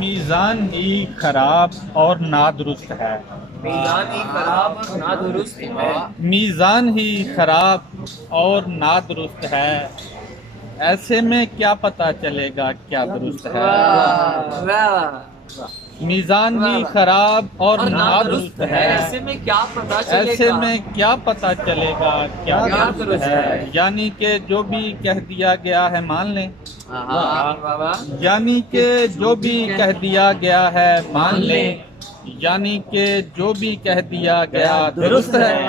मीज़ान ही खराब और नादुरुस्त है। मीज़ान ही खराब और नादुरुस्त है। मीज़ान ही खराब और नादुरुस्त है, ऐसे में क्या पता चलेगा क्या दुरुस्त है। मीज़ान ही खराब और नादुरुस्त है, ऐसे में क्या पता चलेगा, ऐसे में क्या पता चलेगा क्या दुरुस्त है। यानी कि जो भी कह दिया गया है मान लें, यानी कि जो भी कह दिया गया है मान लें, यानी कि जो भी कह दिया गया दुरुस्त है।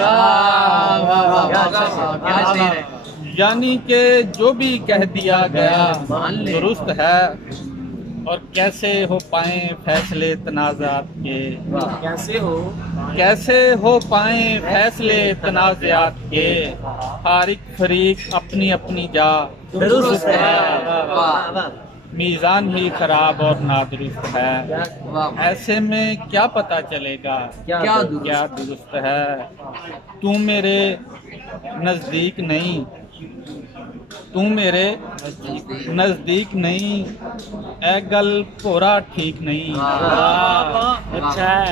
यानी कि जो भी कह दिया गया दुरुस्त है। और कैसे हो पाए फैसले तनाज़ात के, कैसे हो पाए फैसले तनाज़ात के, हर एक फरीक अपनी अपनी जा दुरुस्त है। मीज़ान ही खराब और नादुरुस्त है, ऐसे में क्या पता चलेगा क्या दुरुस्त है। तू मेरे नज़दीक नहीं, तू मेरे नज़दीक नहीं, ऐ गल भोरा ठीक नहीं।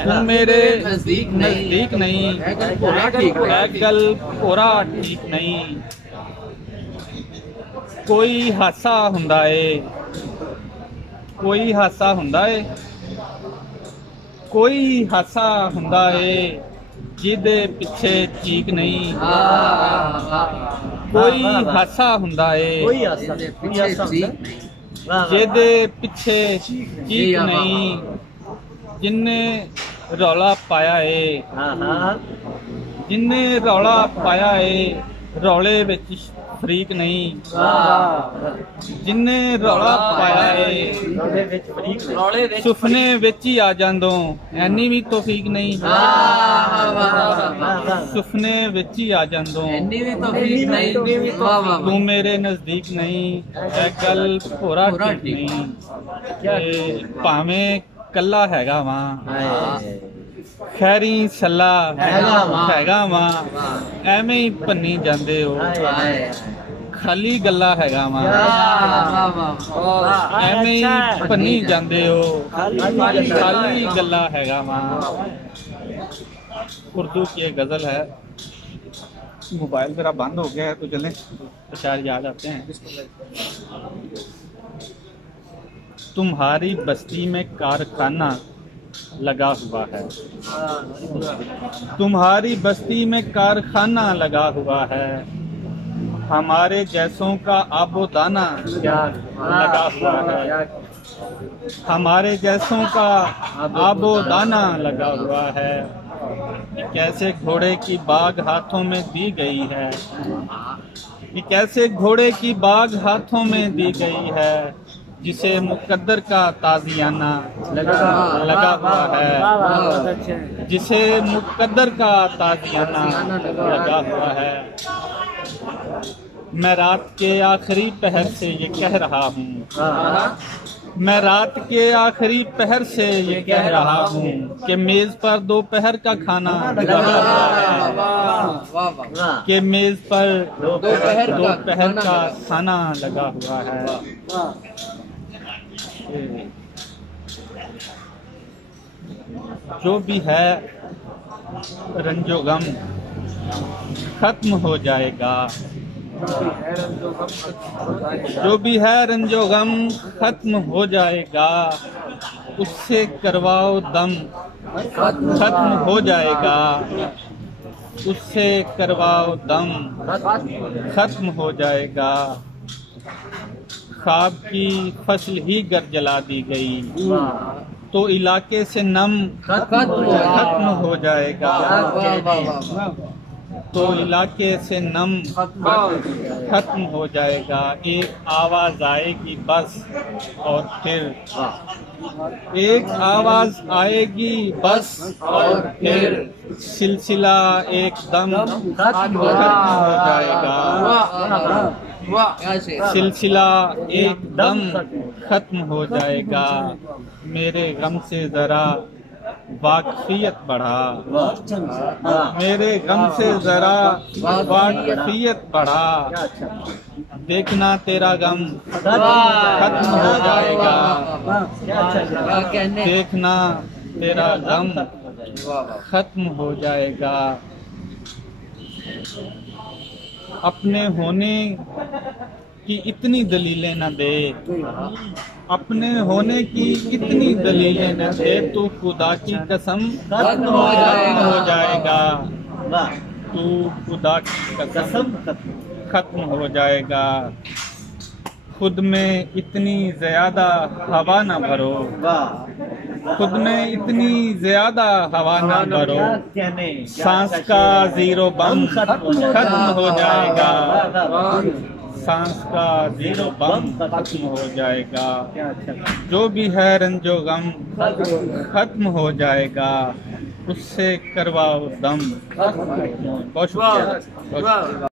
तू मेरे नज़दीक नहीं, ऐ गल भोरा ठीक नहीं। कोई हासा हुंदा है, कोई हासा हुंदा है, कोई हासा हुंदा है, जिदे पिछे चीक नहीं। कोई हासा हुंदा है, जिदे पिछे चीक नहीं। जिन्ने रौला पाया है, जिन्ने रौला पाया है, रौले विच फरीक नहीं। जिन्ने रौला पाया है, सुफने विच ही आ जांदो, ऐनी भी तौफीक नहीं। सुफने विच ही आ जांदो, तू मेरे नजदीक नहीं, ऐ गल भोरा ठीक नहीं। भावें कल्ला हैगा वां, खैरी सला हैगा वां, एवें ही भन्नी जांदे हो, खाली गल्ला हैगा वां, एवें ही भन्नी जांदे हो, खाली गल्ला हैगा वां। उर्दू की एक गजल है। मोबाइल जरा बंद हो गया है तो चलें तो शायद याद आते हैं। तुम्हारी बस्ती में कारखाना लगा हुआ है, तुम्हारी बस्ती में कारखाना लगा हुआ है, हमारे जैसों का आबोदाना लगा हुआ है, हमारे जैसों का आबोदाना लगा हुआ है। कैसे घोड़े की बाग हाथों में दी गई है, कि कैसे घोड़े की बाग हाथों में दी गई है, जिसे मुकद्दर का ताजियाना लगा हुआ है, जिसे मुकद्दर का ताजियाना लगा हुआ है। मैं रात के आखिरी पहर से ये कह रहा हूँ, मैं रात के आखिरी पहर से ये कह रहा हूँ, कि मेज पर दोपहर का खाना लगा हुआ है, कि मेज पर दोपहर का खाना लगा हुआ है। जो भी है रंजो गम खत्म हो जाएगा, जो भी है रंजो गम खत्म हो जाएगा, उससे करवाओ दम खत्म हो जाएगा, उससे करवाओ दम खत्म हो जाएगा। ख्वाब की फसल ही गर जला दी गई, तो इलाके से नम खत्म हो जाएगा, तो इलाके से नम खत्म हो जाएगा। एक आवाज आएगी बस और फिर एक आवाज आएगी बस और फिर सिलसिला एकदम खत्म हो जाएगा, सिलसिला एकदम खत्म हो जाएगा। मेरे गम से जरा वाकफियत बढ़ा, मेरे गम से जरा वाकफियत बढ़ा, देखना तेरा गम खत्म हो जाएगा, देखना तेरा गम खत्म हो जाएगा। अपने होने की इतनी दलीलें न दे, अपने होने की इतनी दलीलें न दे, तू खुदा की कसम खत्म हो जाएगा। तू खुदा की कसम खत्म हो जाएगा। खुद में इतनी ज्यादा हवा न भरो, खुद में इतनी ज्यादा हवा न भरो, सांस का जीरो बम खत्म हो जाएगा। सांस का जीरो बम खत्म हो जाएगा। जो भी है रंजो गम खत्म हो जाएगा, उससे करवाओ दम। बहुत शुक्रिया।